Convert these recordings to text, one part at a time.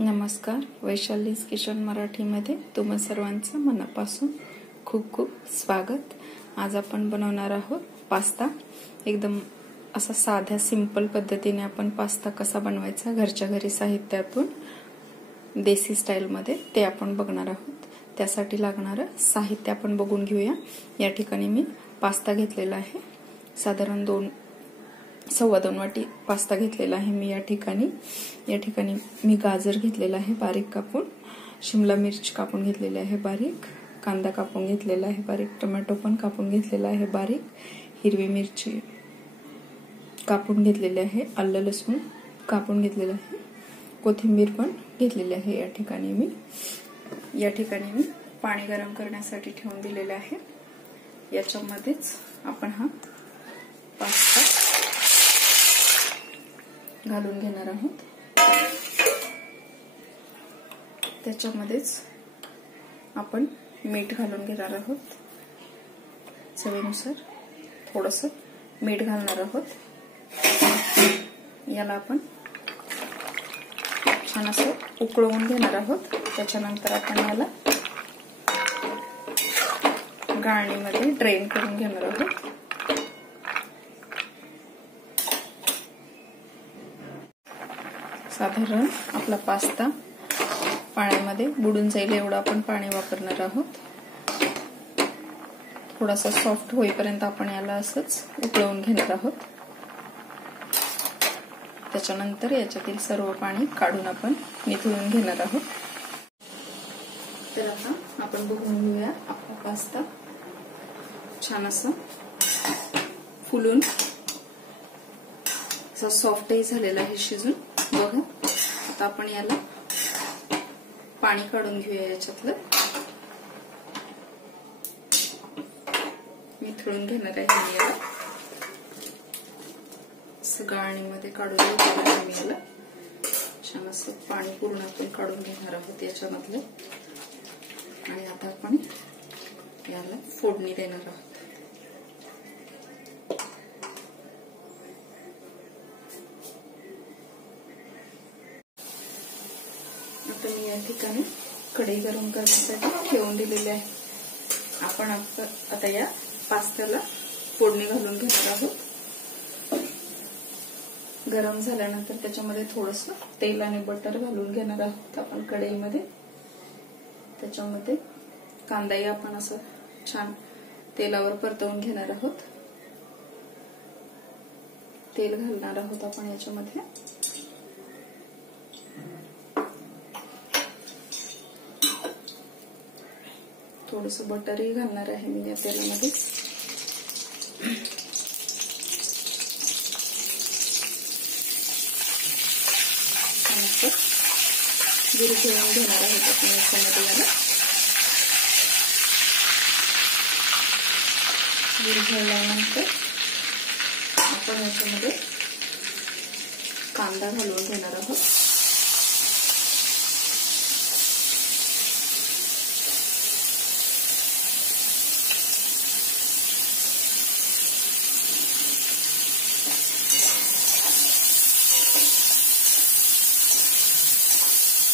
नमस्कार, वैशालीज किचन मराठीमध्ये तुम्हा सर्वांचं मनापासून खूप खूप स्वागत। आज आपण बनवणार आहोत पास्ता। एकदम असा साध्या सिंपल पद्धतीने आपण पास्ता कसा बनवायचा घरच्या घरी साहित्यातून देसी स्टाईल मध्ये ते आपण बघणार आहोत। त्यासाठी लागणारे साहित्य आपण बघून घेऊया। या ठिकाणी मी पास्ता घेतलेला आहे, साधारण 2.25 वाटी पास्ता घेतलेला आहे मी। या ठिकाणी मी गाजर घेतलेला आहे बारीक कापून, शिमला मिर्च कापून घेतलेली आहे बारीक, कांदा कापून घेतलेला आहे बारीक, टोमॅटो पण कापून घेतलेला आहे बारीक, हिरवी मिरची कापून घेतलेली आहे, आलं लसूण कापून घेतलेलं आहे, कोथिंबीर पण घेतलेली आहे। या ठिकाणी मी पाणी गरम करण्यासाठी ठेवून दिलेले आहे। याच्यामध्येच आपण हा पास्ता घालून घेणार आहोत। त्याच्यामध्येच आपण मीठ घालून घेणार आहोत, चवीनुसार थोडंसं मीठ घालणार आहोत। याला आपण छान असं उकळवून घेणार आहोत। त्याच्यानंतर आपण याला गाळणीमध्ये ड्रेन करून घेणार आहोत। साधारण आपला पास्ता पाण्यामध्ये बुडून जाईल एवढं आपण पाणी वापरणार आहोत। थोडासा सॉफ्ट होईपर्यंत आपण याला असंच उकळवून घेणार आहोत। त्याच्यानंतर याच्यातील सर्व पाणी काढून आपण निथळून घेणार आहोत। तर आता आपण बघून घेऊया आपला पास्ता छान असं फुलून सॉफ्टही झालेला आहे शिजून। बघा, आता आपण याला पाणी काढून घेऊया याच्यातलं। मी थळून घेणार आहे याला, गाळणीमध्ये काढून घेणार आहे मी याला। छान असं पाणी पूर्ण आपण काढून घेणार आहोत याच्यामधलं। आणि आता आपण याला फोडणी देणार आहोत। आता मी या ठिकाणी कढई गरम करण्यासाठी ठेवून दिलेली आहे। आपण आता या पास्त्याला फोडणी घालून घेणार आहोत। गरम झाल्यानंतर त्याच्यामध्ये थोडंसं तेल आणि बटर घालून घेणार आहोत आपण कढईमध्ये। त्याच्यामध्ये कांदाही आपण असं छान तेलावर परतवून घेणार आहोत। तेल घालणार आहोत आपण याच्यामध्ये। थोडंसं बटरही घालणार आहे मी या तेलामध्ये। विरघळवून घेणार आहोत आपण याच्यामध्ये याला। विरघळल्यानंतर आपण याच्यामध्ये कांदा घालून घेणार आहोत।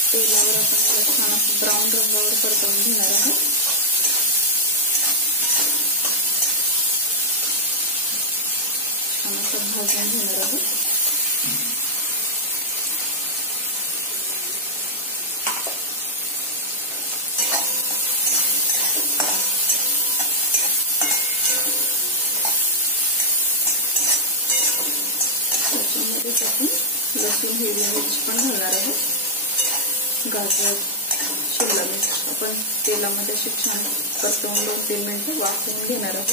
तेलावर आपण याला छान असं ब्राऊन रंगावर परतवून घेणार आहोत। छान असं भाजून घेणार आहोत। त्याच्यामध्येच आपण लसूण हिरवी मिरची पण घालणार आहोत। गाजर, शिमला मिर्च आपण तेलामध्ये अशी छान परतवून 2-3 मिनिटं वाफवून घेणार आहोत।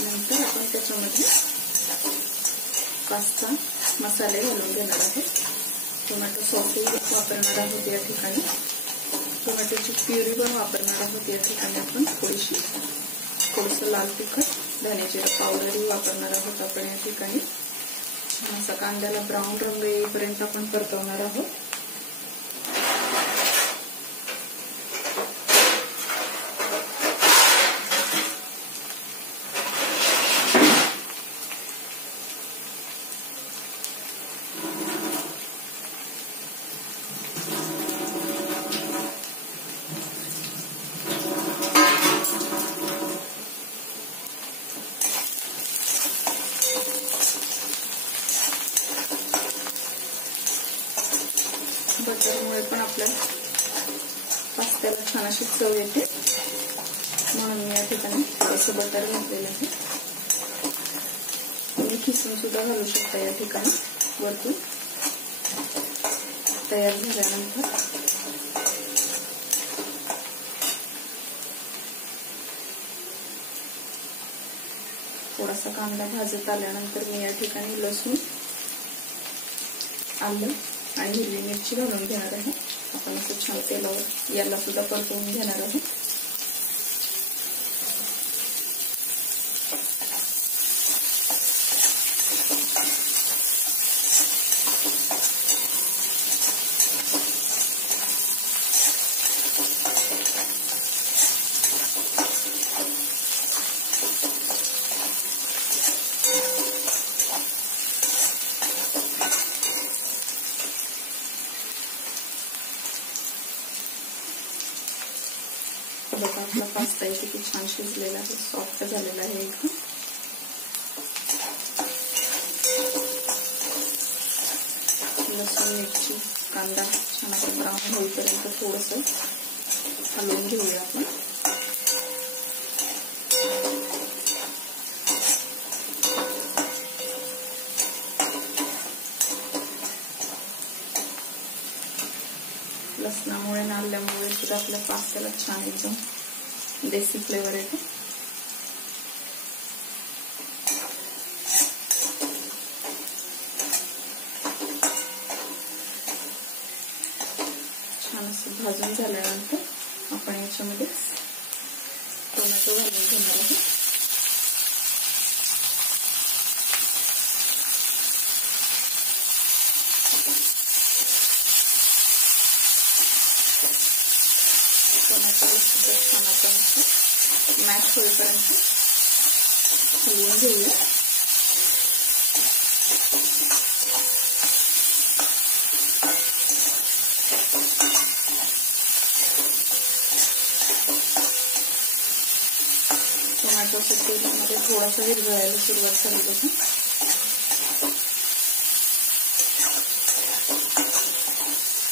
नंतर आपण त्याच्यामध्ये पास्ता मसाले घालून घेणार आहोत। टोमॅटो सॉसही वापरणार आहोत या ठिकाणी। टोमॅटोची प्युरी पण वापरणार आहोत या ठिकाणी आपण। थोडंसं लाल तिखट, धने जिरे पावडरही वापरणार आहोत आपण या ठिकाणी। असा कांद्याला ब्राऊन रंग येईपर्यंत आपण परतवणार आहोत। बटरमुळे पण आपल्या पास्त्याला छान अशी चव येते, म्हणून मी या ठिकाणी थोडंसं बटर घातलेलं आहे. तुम्ही खिसून सुद्धा घालू शकता या ठिकाणी वरतून. तयार झाल्यानंतर थोडासा कांदा भाजत आल्यानंतर मी या ठिकाणी लसूण, आलं आणि हिरवी मिरची घालून घेणार आहे. आपण असं छान तेलावर याला सुद्धा परतवून घेणार आहे. बघा आपला पास्ता किती छान शिजलेला आहे, सॉफ्ट झालेला आहे एकदम. लसूण, मिरची, कांदा छान असं ब्राऊन होईपर्यंत थोडंसं हलवून घेऊया आपण. लसणामुळे आणि आल्यामुळे सुद्धा आपल्या पास्त्याला छान एकदम देसी फ्लेवर येतो. छान असं भाजून झाल्यानंतर आपण याच्यामध्ये टोमॅटो घालून घेणार आहे. टोमॅटो सुद्धा छान आपण मॅश होईपर्यंत हलवून घेऊया. टोमॅटोच्या तेलामध्ये थोडासा विरघळायला सुरुवात झाली आहे.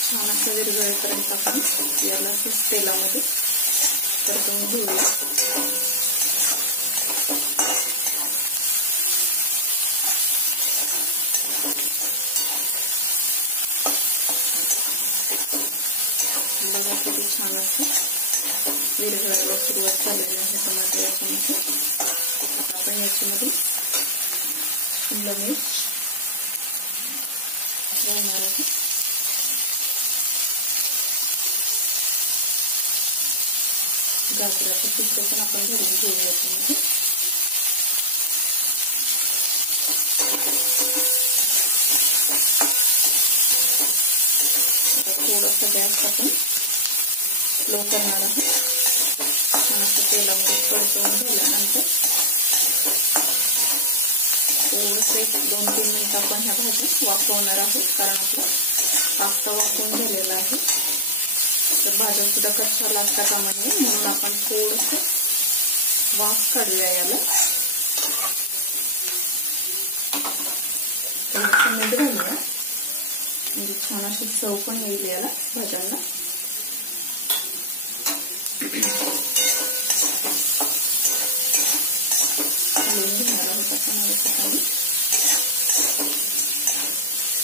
छान असं विरघळेपर्यंत आपण याला तेलामध्ये परतवून घेऊया. बघा किती छान असं विरघळायला सुरुवात झालेली आहे टोमॅटो याच्यामध्ये. आपण याच्यामध्ये शिमला मिर्च घालणार आहे. गाजराचे तुकडे पण आपण घालून घेऊया याच्यामध्ये. थोडासा गॅस आपण स्लो करणार आहे. छान असं तेलामध्ये परतवून झाल्यानंतर थोडंसं 1-2-3 मिनिट आपण ह्या भाज्या वाफवणार आहोत, कारण आपला पास्ता वाफवून झालेला आहे. तर भाज्या सुद्धा कच्च्या लागता कामा नये, म्हणून आपण थोडंसं वाफ काढूया याला. थोडंसं मीठ घालूया, म्हणजे छान अशी चव पण येईल याला भाज्यांना. हलवून घेणार आहोत आपण या ठिकाणी.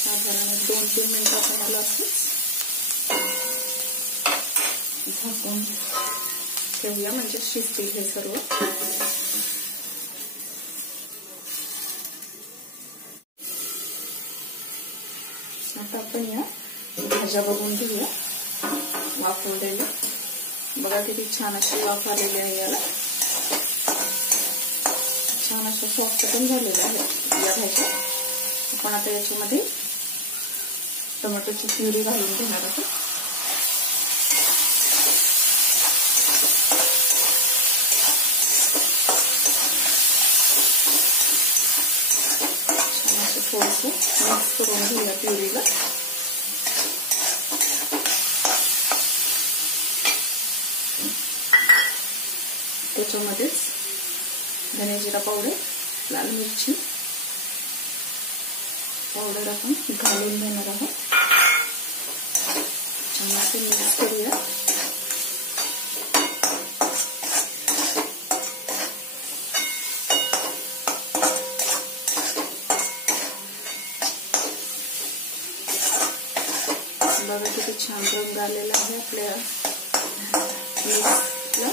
साधारण 2-3 मिनिट आपण याला असंच झाकून ठेवूया, म्हणजे शिजतील हे सर्व. आता आपण या भाज्या बघून घेऊया वाफवलेल्या. बघा किती छान अशी वाफ आलेली आहे याला. छान अशा सॉफ्ट पण झालेल्या आहेत या भाज्या. आपण आता याच्यामध्ये टोमॅटोची प्युरी घालून घेणार आहोत. छान असं थोडंसं मिक्स करून घेऊया प्युरीला. त्याच्यामध्येच धने जिरा पावडर, लाल मिरची पावडर आपण घालून घेणार आहोत. छान असं मिक्स करूया. बघा किती छान रंग आलेला आहे आपल्या मिक्सला.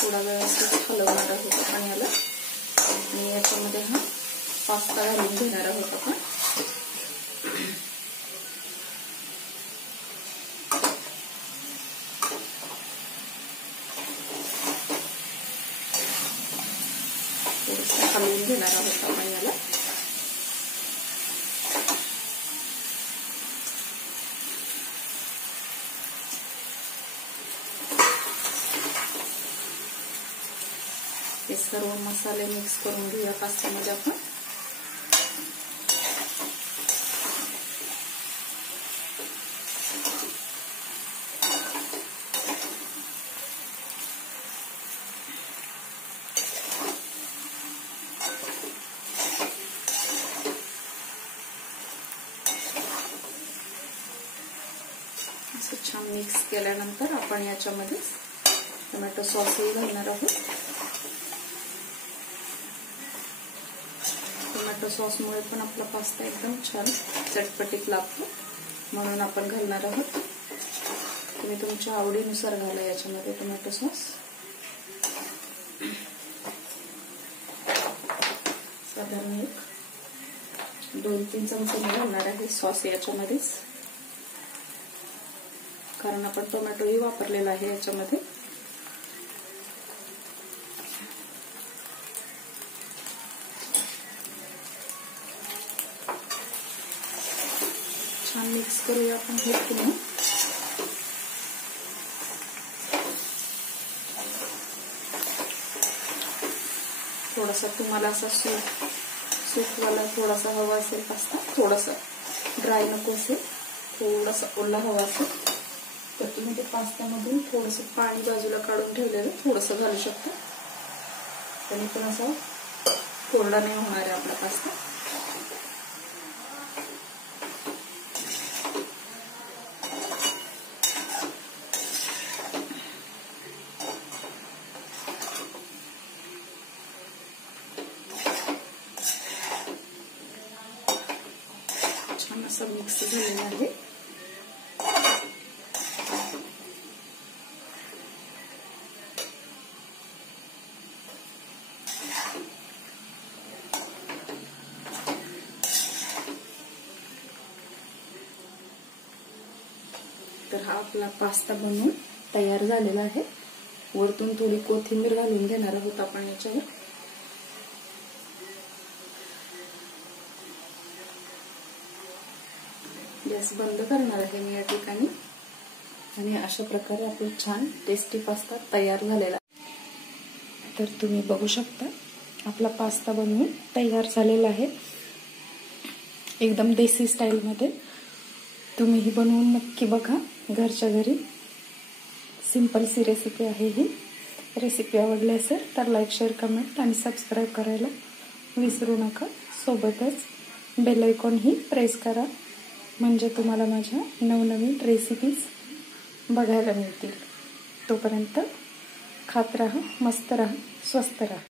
थोडा वेळ असं हलवणार आहोत आपण याला आणि याच्यामध्ये हा पास्ता घालून घेणार आहोत आपण. थोडंसं हलवून घेणार आहोत आपण याला. हे सर्व मसाले मिक्स करून घेऊया पास्त्यामध्ये आपण. असं छान मिक्स केल्यानंतर आपण याच्यामध्ये टोमॅटो सॉसही घालणार आहोत. टोमॅटो सॉसमुळे पण आपला पास्ता एकदम छान चटपटीत लागतो, म्हणून आपण घालणार आहोत. तुम्ही तुमच्या आवडीनुसार घाला याच्यामध्ये टोमॅटो सॉस. साधारण 2-3 चमचे घालणार आहे सॉस याच्यामध्येच, कारण आपण टोमॅटोही वापरलेला आहे याच्यामध्ये. छान मिक्स करूया आपण हे पुन्हा. थोडासा तुम्हाला असा सूपवाला थोडासा हवा असेल पास्ता, थोडासा ड्राय नको असेल, थोडासा ओला हवा असेल तर तुम्ही ते पास्त्यामधून थोडंसं पाणी बाजूला काढून ठेवलेलं थोडंसं घालू शकता. त्याने पण असा कोरडा नाही होणार आहे आपला पास्ता. छान असं मिक्स झालेलं आहे. तर हा आपला पास्ता बनवून तयार झालेला आहे. वरतून थोडी कोथिंबीर घालून घेणार आहोत आपण याच्यावर. गॅस बंद करणार आहे मी या ठिकाणी आणि अशा प्रकारे आपला छान टेस्टी पास्ता तयार झालेला. तर तुम्ही बघू शकता आपला पास्ता बनवून तयार झालेला आहे एकदम देसी स्टाईल मध्ये. तुम्हीही बनवून नक्की बघा घरच्या घरी. सिंपल सी रेसिपी आहे ही. रेसिपी आवडली असेल तर लाईक, शेअर, कमेंट आणि सबस्क्राईब करायला विसरू नका. सोबतच बेल आयकॉन ही प्रेस करा, म्हणजे तुम्हाला माझ्या नवनवीन रेसिपीज बघायला मिळतील. तोपर्यंत खात राहा, मस्त राहा, स्वस्त राहा.